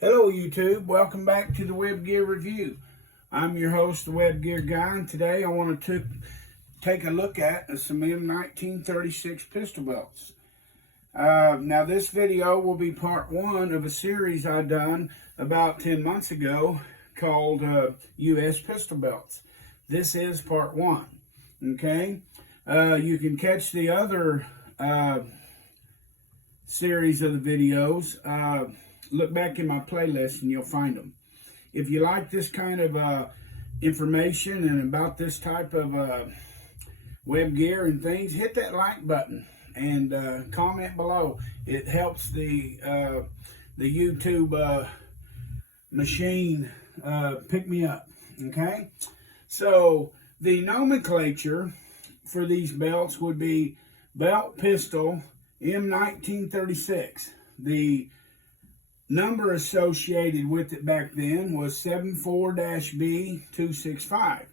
Hello YouTube, welcome back to the Web Gear Review. I'm your host, the Web Gear Guy, and today I want to take a look at some M-1936 pistol belts. Now this video will be part one of a series I done about 10 months ago called US Pistol Belts. This is part one, okay? You can catch the other series of the videos. Look back in my playlist and you'll find them. If you like this kind of information and about this type of web gear and things, hit that like button and comment below. It helps the YouTube machine pick me up, okay? So the nomenclature for these belts would be belt pistol M-1936. The number associated with it back then was 74-B265.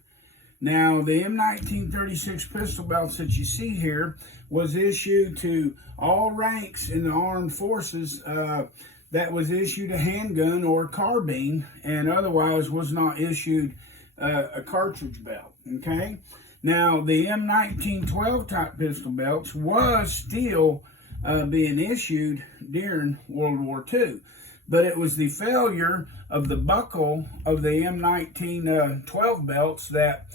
Now, the M1936 pistol belts that you see here was issued to all ranks in the armed forces that was issued a handgun or a carbine, and otherwise was not issued a cartridge belt, okay? Now, the M1912 type pistol belts was still being issued during World War II. But it was the failure of the buckle of the M1912 belts that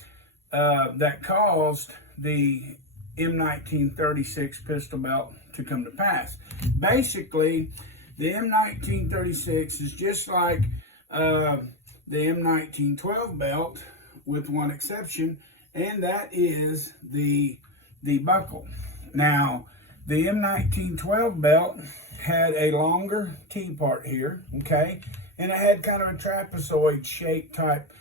caused the M1936 pistol belt to come to pass. Basically, the M1936 is just like the M1912 belt, with one exception, and that is the buckle. Now, the M1912 belt had a longer T part here, okay, and it had kind of a trapezoid shape type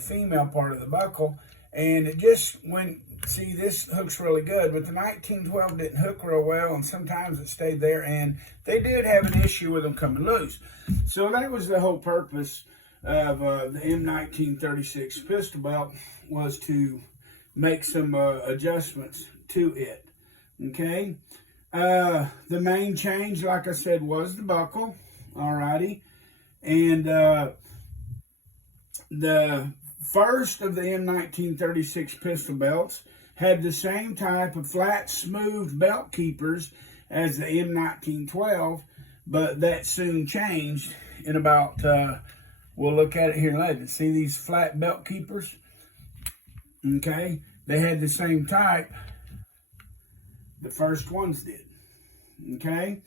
female part of the buckle, and it just went, see, this hooks really good, but the 1912 didn't hook real well, and sometimes it stayed there, and they did have an issue with them coming loose. So that was the whole purpose of the M1936 pistol belt, was to make some adjustments to it, okay. The main change, like I said, was the buckle, alrighty, and the first of the M1936 pistol belts had the same type of flat, smooth belt keepers as the M1912, but that soon changed in about, we'll look at it here later. See these flat belt keepers? Okay, they had the same type. The first ones did, okay?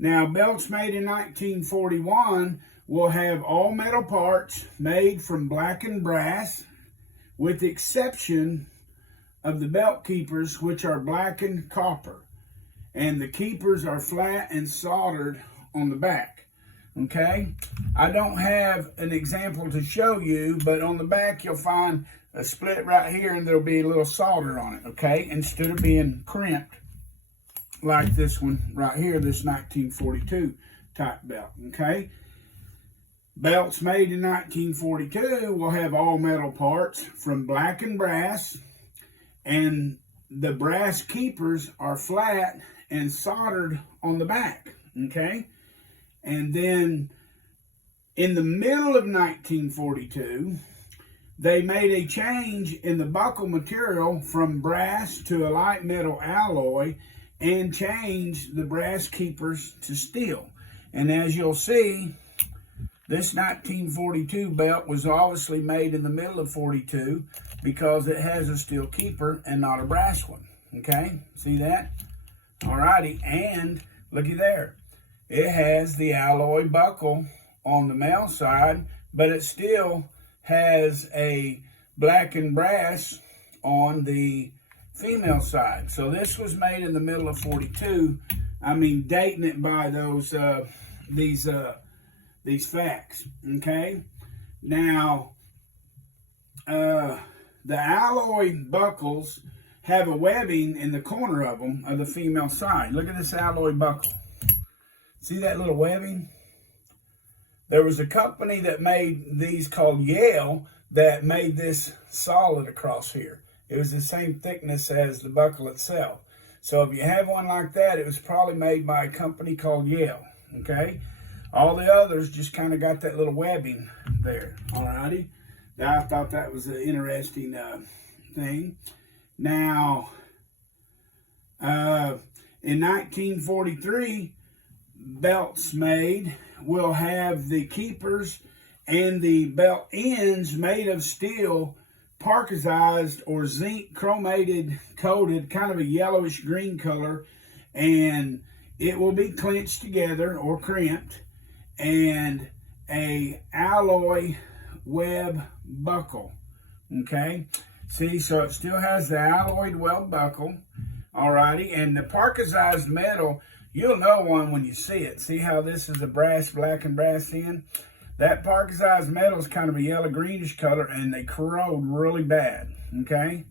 Now, belts made in 1941 will have all metal parts made from blackened brass, with the exception of the belt keepers, which are blackened copper. And the keepers are flat and soldered on the back, okay? I don't have an example to show you, but on the back you'll find a split right here, and there'll be a little solder on it, okay? Instead of being crimped like this one right here, this 1942 type belt, okay? Belts made in 1942 will have all metal parts from blackened brass, and the brass keepers are flat and soldered on the back, okay? And then in the middle of 1942, they made a change in the buckle material from brass to a light metal alloy, and changed the brass keepers to steel. And as you'll see, this 1942 belt was obviously made in the middle of 42 because it has a steel keeper and not a brass one, okay? See that? Alrighty, and looky there. It has the alloy buckle on the male side, but it still has a blackened brass on the female side. So this was made in the middle of 42. I mean, dating it by those these facts, okay? Now, the alloy buckles have a webbing in the corner of them of the female side. Look at this alloy buckle. See that little webbing? There was a company that made these called Yale that made this solid across here. It was the same thickness as the buckle itself. So if you have one like that, it was probably made by a company called Yale, okay? All the others just kind of got that little webbing there. Alrighty. I thought that was an interesting thing. Now, in 1943, belts made will have the keepers and the belt ends made of steel, parkized or zinc chromated coated, kind of a yellowish green color, and it will be clinched together or crimped, and a alloy web buckle. Okay, see, so it still has the alloyed web buckle. Alrighty, and the parkized metal, you'll know one when you see it. See how this is a brass, black and brass in? That parkized metal is kind of a yellow greenish color, and they corrode really bad. Okay,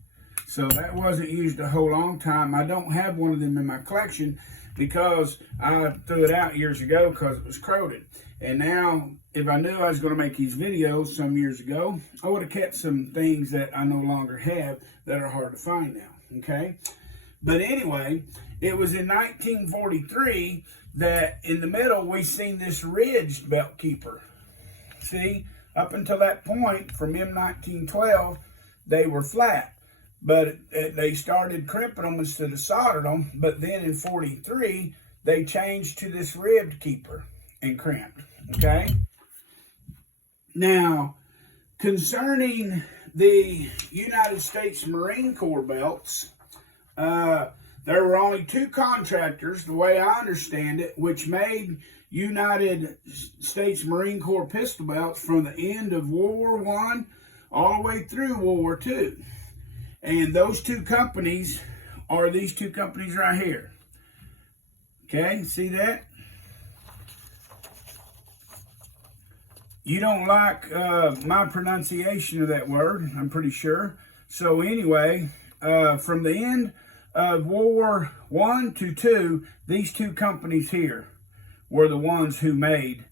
so that wasn't used a whole long time. I don't have one of them in my collection because I threw it out years ago because it was corroded. And now, if I knew I was going to make these videos some years ago, I would have kept some things that I no longer have that are hard to find now. Okay. But anyway, it was in 1943 that in the middle we seen this ridged belt keeper. See, up until that point, from M-1912, they were flat. But they started crimping them instead of soldering them. But then in 43, they changed to this ribbed keeper and crimped. Okay? Now, concerning the United States Marine Corps belts, there were only two contractors, the way I understand it, which made United States Marine Corps pistol belts from the end of World War I all the way through World War II. And those two companies are these two companies right here. Okay, see that? You don't like my pronunciation of that word, I'm pretty sure. So anyway, from the end of World War I to II, these two companies here were the ones who made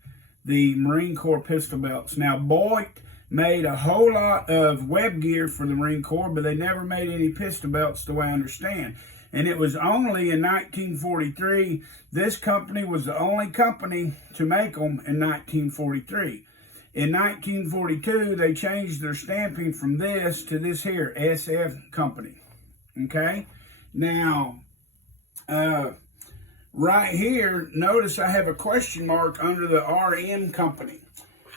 the Marine Corps pistol belts. Now, Boyd made a whole lot of web gear for the Marine Corps, but they never made any pistol belts the way I understand. And it was only in 1943, this company was the only company to make them in 1943. In 1942, they changed their stamping from this to this here, SF Company. Okay? Now, right here, notice I have a question mark under the RM Company.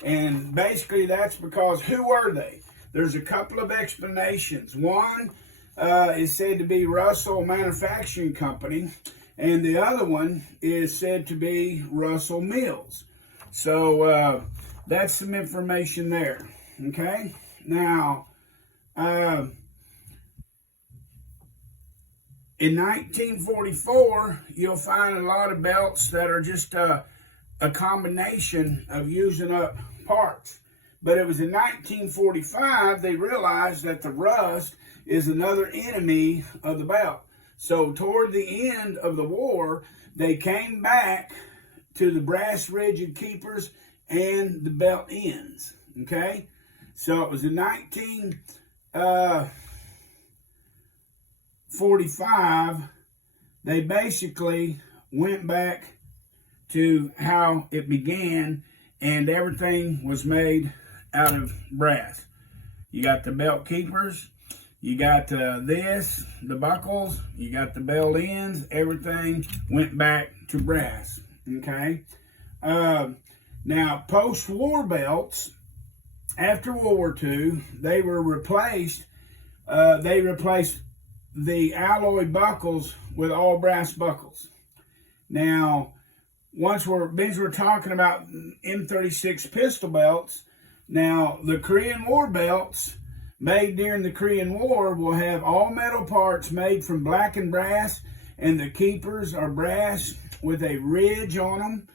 And basically that's because, who were they? There's a couple of explanations. One is said to be Russell Manufacturing Company, and the other one is said to be Russell Mills. So that's some information there. Okay? Now, in 1944, you'll find a lot of belts that are just a combination of using up parts. But it was in 1945 they realized that the rust is another enemy of the belt. So toward the end of the war, they came back to the brass rigid keepers and the belt ends. Okay? So it was in 1945 they basically went back to how it began, and everything was made out of brass. You got the belt keepers, you got the buckles, you got the belt ends, everything went back to brass. Okay? Now, post-war belts, after World War II, they were replaced, they replaced the alloy buckles with all brass buckles. Now, once we're talking about M-36 pistol belts, now the Korean War belts made during the Korean War will have all metal parts made from black and brass, and the keepers are brass with a ridge on them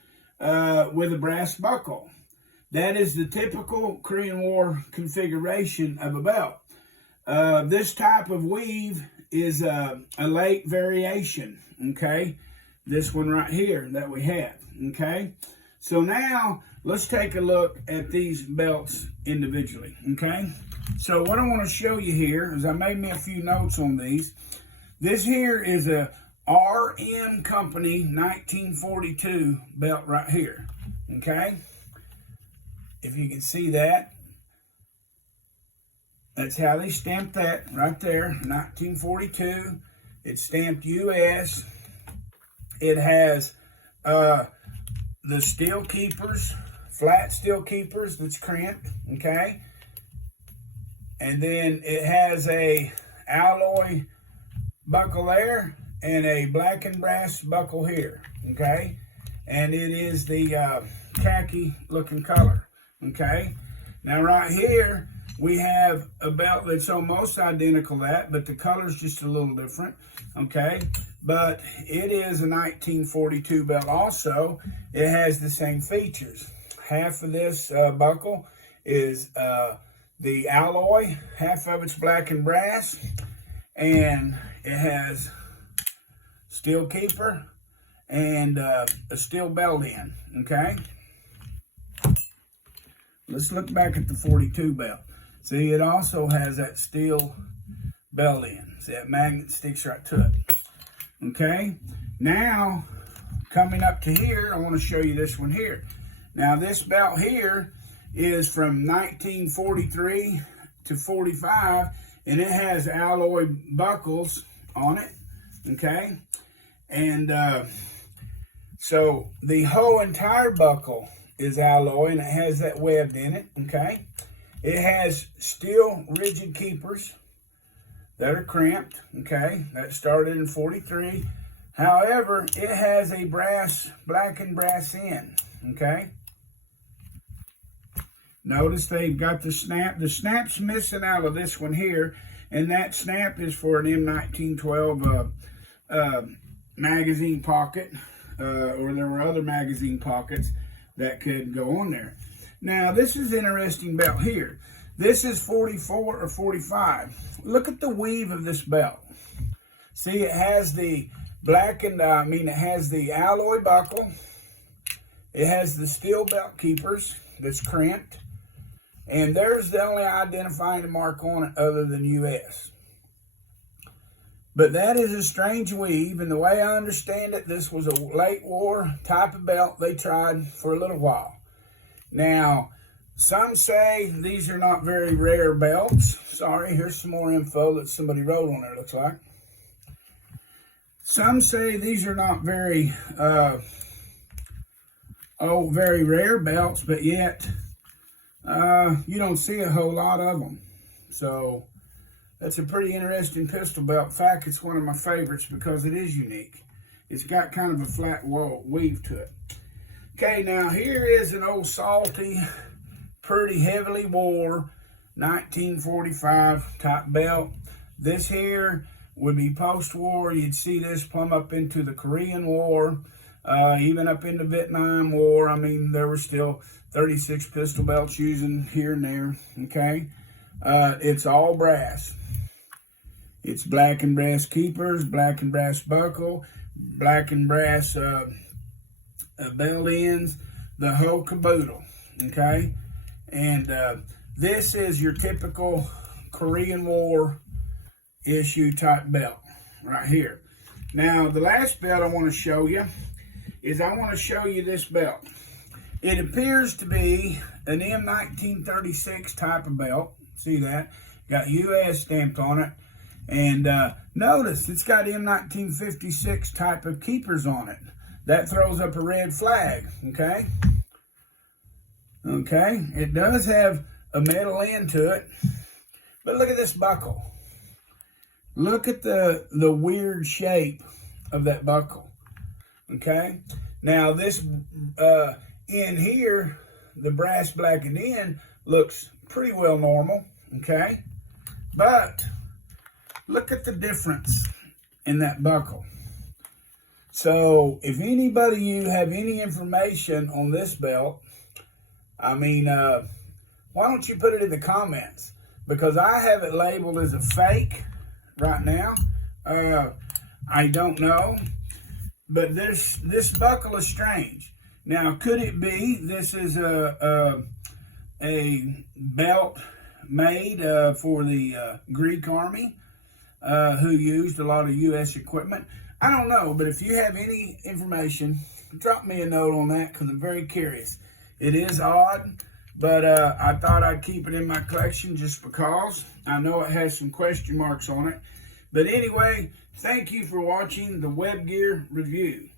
with a brass buckle. That is the typical Korean War configuration of a belt. This type of weave is a late variation, okay? This one right here that we have, okay? So now, let's take a look at these belts individually, okay? So what I want to show you here is I made me a few notes on these. This here is a RM Company 1942 belt right here, Okay? If you can see that. That's how they stamped that right there, 1942. It's stamped U.S. It has the steel keepers, flat steel keepers that's crimped, okay? And then it has a alloy buckle there and a black and brass buckle here, okay? And it is the khaki looking color, okay? Now right here, we have a belt that's almost identical to that, but the color's just a little different, okay? But it is a 1942 belt also. It has the same features. Half of this buckle is the alloy, half of it's black and brass, and it has steel keeper and a steel belt in, okay? Let's look back at the 42 belt. See, it also has that steel belt in. See, that magnet sticks right to it. Okay, now, coming up to here, I want to show you this one here. Now, this belt here is from 1943 to 45, and it has alloy buckles on it, okay? And so, the whole entire buckle is alloy, and it has that webbed in it, okay? It has steel rigid keepers that are crimped, okay? That started in 43. However, it has a brass, black and brass end, okay? Notice they've got the snap. The snap's missing out of this one here, and that snap is for an M-1912 magazine pocket, or there were other magazine pockets that could go on there. Now, this is an interesting belt here. This is 44 or 45. Look at the weave of this belt. See, it has the black and, it has the alloy buckle. It has the steel belt keepers that's crimped. And there's the only identifying mark on it other than US. But that is a strange weave, and the way I understand it, this was a late war type of belt they tried for a little while. Now, some say these are not very rare belts. Sorry, here's some more info that somebody wrote on there, looks like. Some say these are not very, very rare belts, but yet you don't see a whole lot of them. So that's a pretty interesting pistol belt. In fact, it's one of my favorites because it is unique. It's got kind of a flat weave to it. Okay, now here is an old salty, pretty heavily wore 1945 type belt. This here would be post-war. You'd see this plumb up into the Korean War, even up into Vietnam War. I mean, there were still 36 pistol belts using here and there, okay? It's all brass. It's black and brass keepers, black and brass buckle, black and brass bell ends, the whole caboodle, okay? And this is your typical Korean War issue type belt right here. Now, the last belt I want to show you is I want to show you this belt. It appears to be an M-1936 type of belt. See that? Got US stamped on it. And notice it's got M-1956 type of keepers on it. That throws up a red flag, okay? Okay, it does have a metal end to it. But look at this buckle. Look at the weird shape of that buckle, okay? Now this in here, the brass blackened end looks pretty well normal, okay? But look at the difference in that buckle. So if anybody, you have any information on this belt, I mean, why don't you put it in the comments? Because I have it labeled as a fake right now. I don't know. But this buckle is strange. Now, could it be this is a belt made for the Greek army who used a lot of U.S. equipment? I don't know, but if you have any information, drop me a note on that because I'm very curious. It is odd, but I thought I'd keep it in my collection just because. I know it has some question marks on it. But anyway, thank you for watching the Web Gear review.